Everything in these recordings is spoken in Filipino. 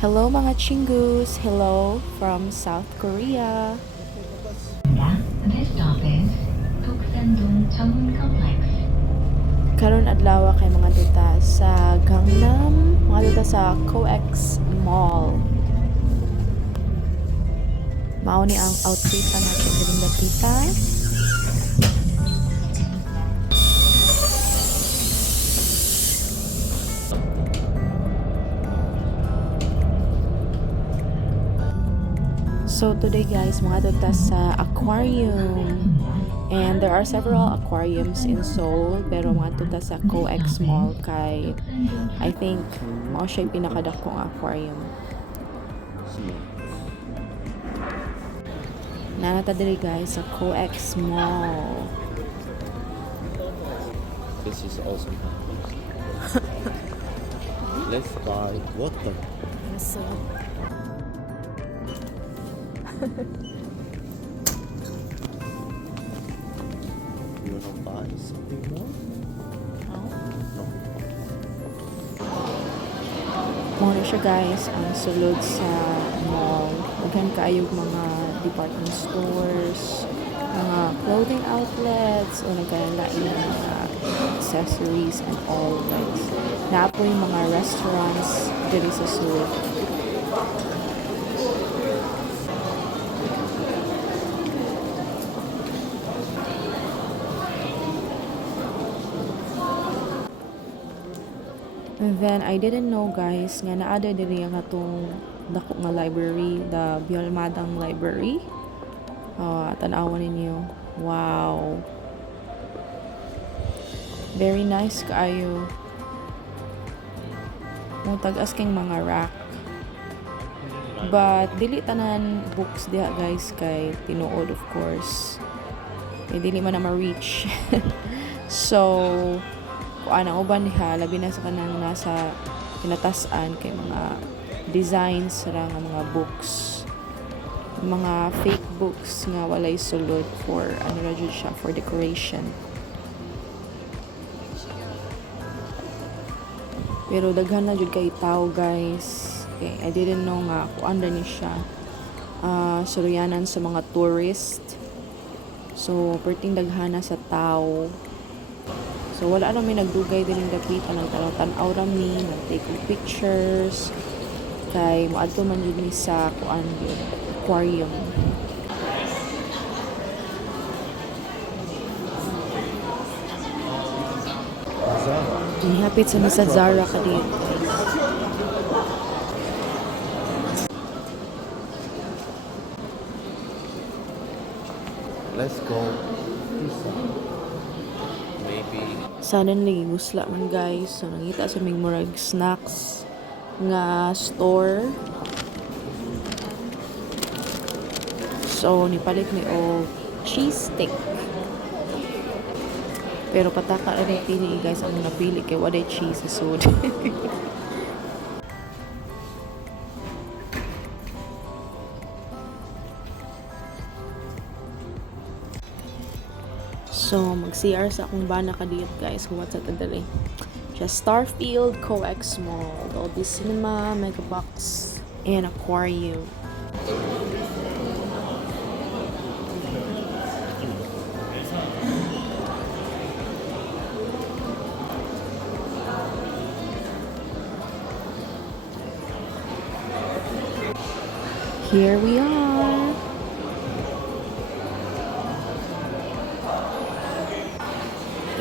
Hello mga chingus! Hello from South Korea! This stop is Doksan-dong Cheongun Complex. Karon adlaw kay mga duta sa Gangnam, mga duta sa COEX Mall. Mao ni ang outfit natin galing nakita. So today guys, mga duta sa Aquarium. And there are several aquariums in Seoul, pero mga duta sa COEX Mall kay I think mao siya yung pinakadakong aquarium. Nanata diri guys sa COEX Mall. This is awesome. Let's buy water. So, You wanna buy something more? No. muna siya guys ang sulod sa mall. Daghan kaayog mga department stores, mga clothing outlets, o nagkalain mga accessories and all guys. Naapoy mga restaurants diri sa sulod. And then I didn't know guys nga naada diri ang atong dako nga library, the Biolmadang Library. Tan-awan ninyo. Wow. Very nice kaayo. Mo tag-as king mga rack. But dili tanan books diha guys kay tinuod of course. Kay dili man na ma-reach. So kuan ang uban diha labi na sa kanang nasa pinatasan kay mga designs ra nga mga books, mga fake books nga walay sulod for ano ra jud siya for decoration. Pero daghan na jud kay tao guys. Okay, I didn't know nga kuan ra ni siya. Suryanan sa mga tourist. So perting daghana sa tao. So, wala na may nagdugay din yung dapita ng tanaw rami, nag-take pictures, kay maadto man yun ni sa kuan yun, aquarium. Inihapit sa Misa Zara ka din, guys. Let's go. Maybe. Suddenly, gusla man guys. So, nangita sa may murag snacks nga store. So, nipalit ni o cheese stick. Pero pataka rin pili guys ang napili kay waday cheese sa sood. So, mag-CR sa akong bana ka dito guys. What's at dali? Just Starfield, COEX Mall, Dolby Cinema, Megabox, and Aquarium. Here we are.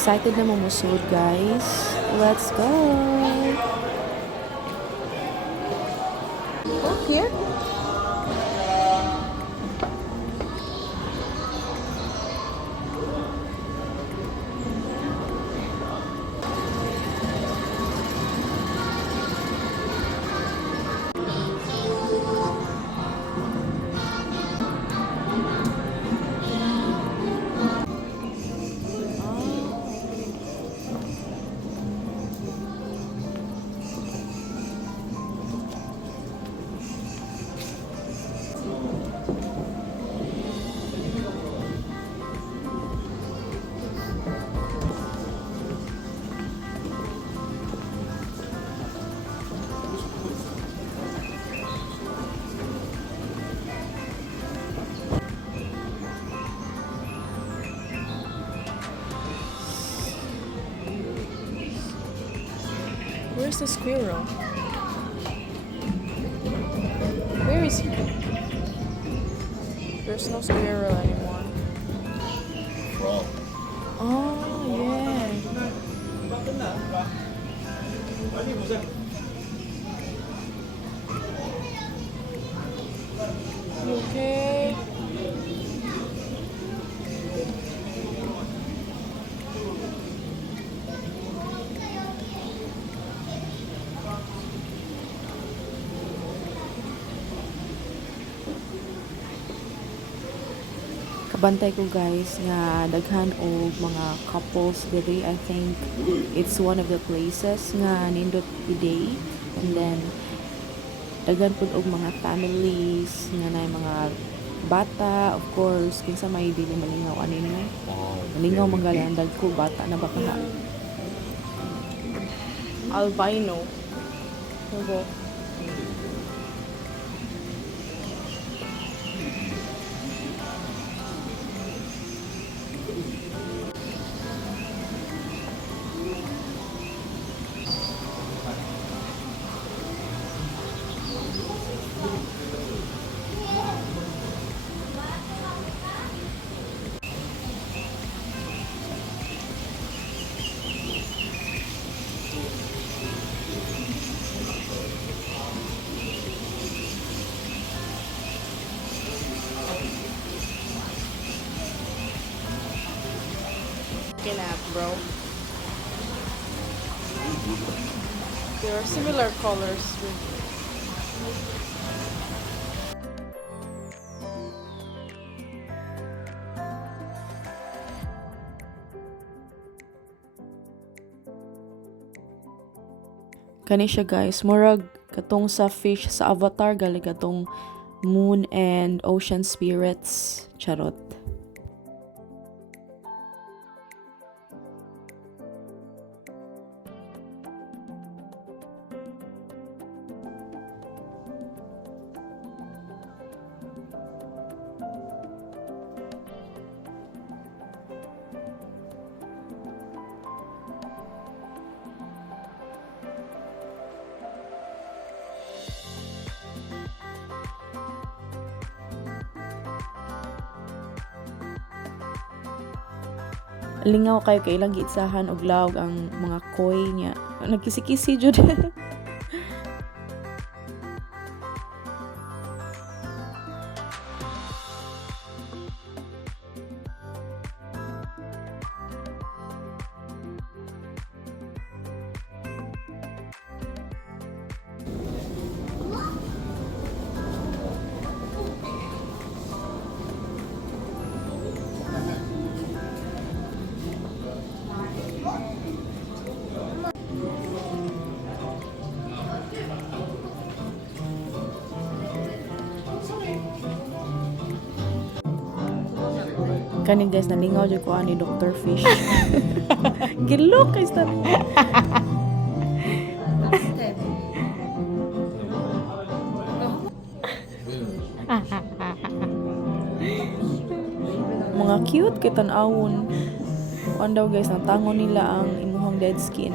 Excited na mamusod guys. Let's go! Oh, here? Where's the squirrel? Where is he? There's no squirrel anymore. Frog. Oh, yeah. You okay? Kabantay ko guys nga daghan og mga couples diri. I think it's one of the places nga nindot i-date, and then daghan pud og mga families nga nay mga bata, of course kinsa may dili malingaw ani na malingaw manggalandag ko bata na baka albino Ogo. At, bro. There are similar colors with kani siya guys, murag katong sa fish sa Avatar gali katong moon and ocean spirits, charot. Lingaw kayo kay ilang giitsahan og lawg ang mga koi niya. Nagkisi-kisi jud. Kani guys, nalingaw jud ko ani Dr. Fish. Gilok kay sa mga cute kay tan-awon. Kuan daw guys, natangon nila ang imuhang dead skin.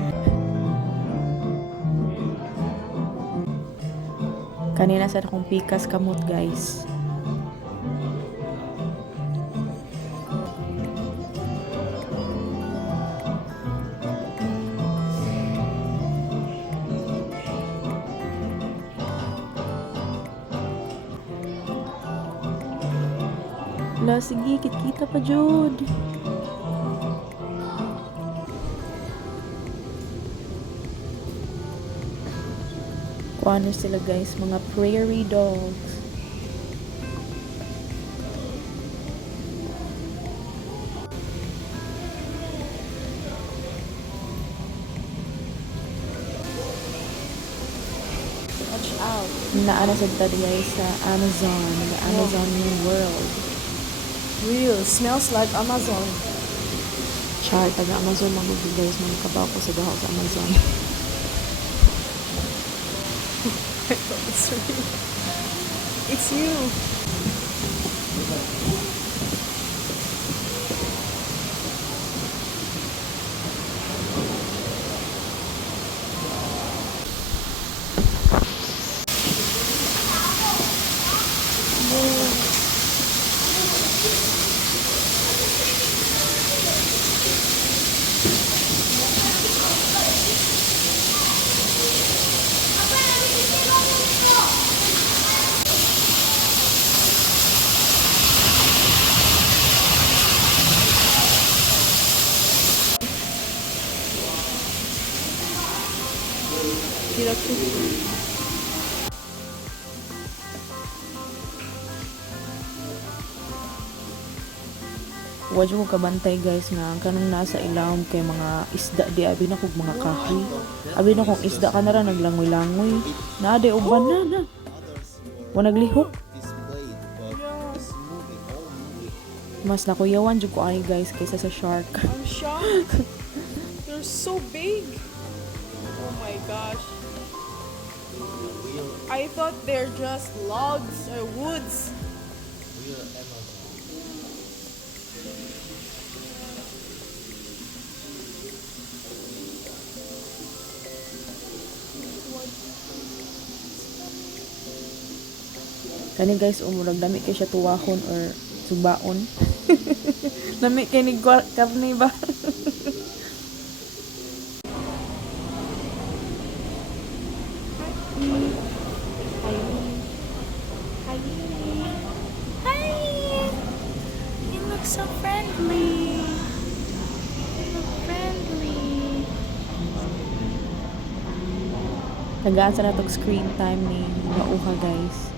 Kanina sa akong pikas kamot guys. La, sige, kita pa jud. Kuano sila guys, mga prairie dogs. Watch out. Naana sa guys sa Amazon, the Amazon world. Real, smells like Amazon. Char, taga Amazon mga guys, mga kabaw ko sa dahaw sa Amazon. It's real. It's you. Wadyo ko kabantay guys nga kanang nasa ilawom kay mga isda di abi na kog mga kahoy. Abi na kung isda ka na ra naglangoy-langoy. Naade uban na. Wa naglihok. Displayed, but it's moving, all moving. Mas nakuyawan jud ko ay guys kaysa sa shark. I'm shocked. They're so big. Oh my gosh. I thought they're just logs or woods. Real Amazon. Kani guys umurag dami kay siya tuwahon or subaon. Dami kay ni karne ba? Hi! You look so friendly. You look friendly. Tagaan sa natong screen time ni mauha guys.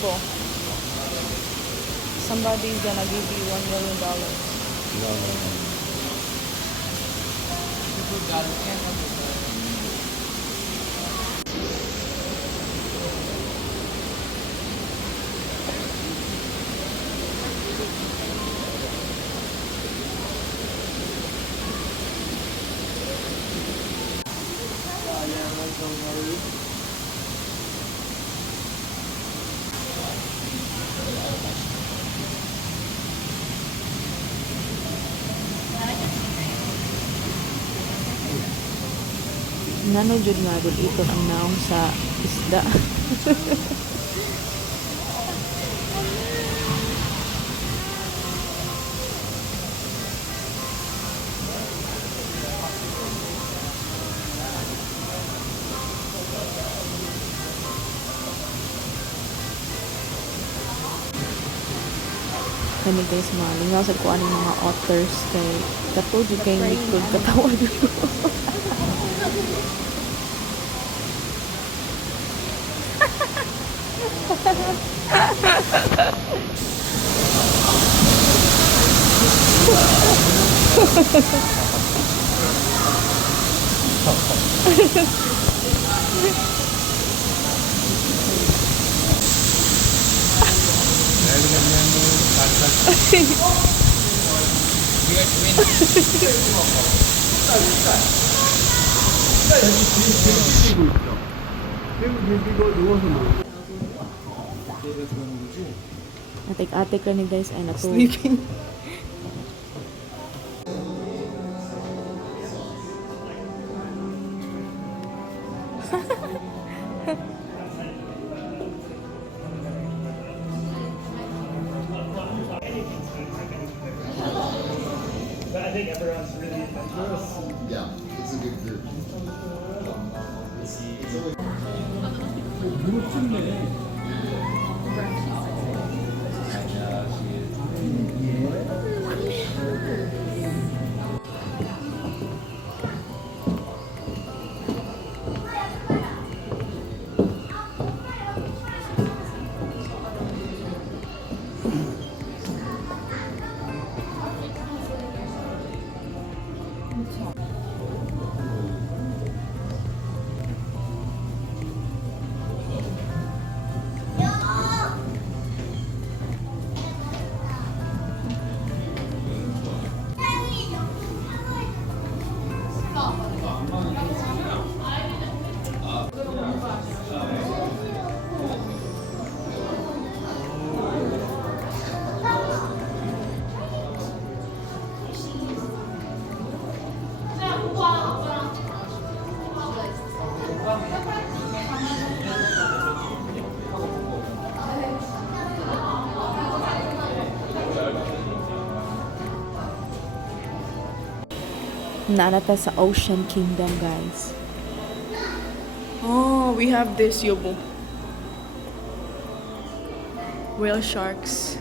Abo. Somebody's gonna give you $1 million. No. Nano jud nga gud iton ang naong sa isda. Kani guys malingaw sa kuan ng mga otters kay kato jud kay likod katawa jud ko. Atik-atik ka ni guys ay natulog. Sleeping. But I think everyone's really adventurous. Yeah, it's a good group. Naanata sa Ocean Kingdom, guys. Oh, we have this, yobo. Whale sharks.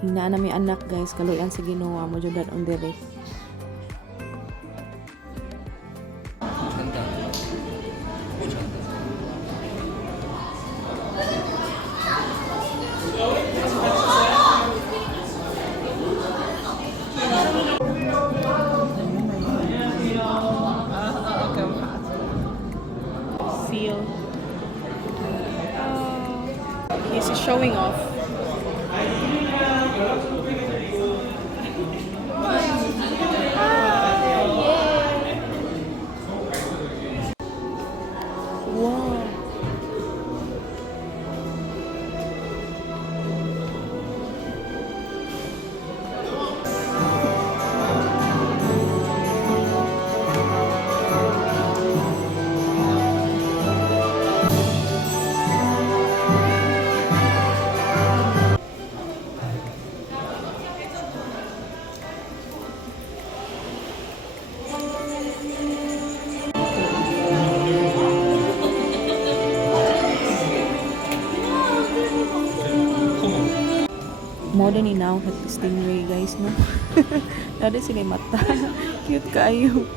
Hinaan na may anak, guys. Kaluyan sa Ginoo mo jud on dire. Seal. He's showing off. Wow. More than inaw kat stingray, guys, no? Dada sila yung mata. Cute kayo.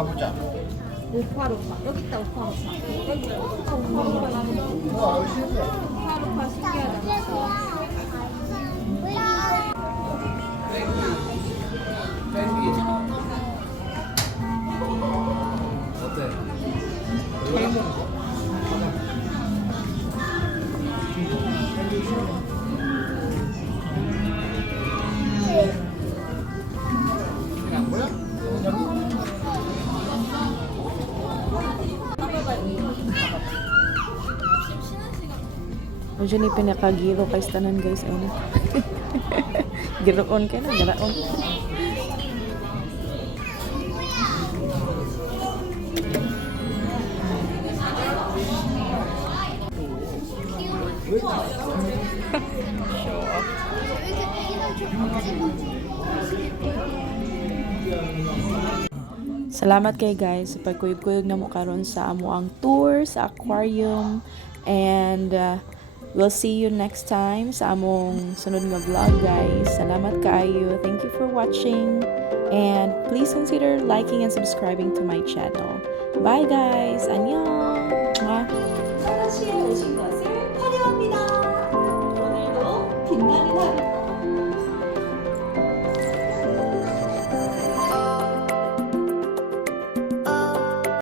가보자. 오파로파 여기 있다 오파로파 여기 오파로파 오파로파 신기하다. 어때? 안 보여? O dyan yung pinakagiro kay tanan, guys. Ano? Giroon ka na, garaon. Salamat kay guys sa pagkuyog-kuyog na mo karon sa amo ang tour sa aquarium, and we'll see you next time sa among sunod nga vlog, guys. Salamat kayo. Thank you for watching, and please consider liking and subscribing to my channel. Bye guys. 안녕. Mwah. 시에 오신 것 같습니다.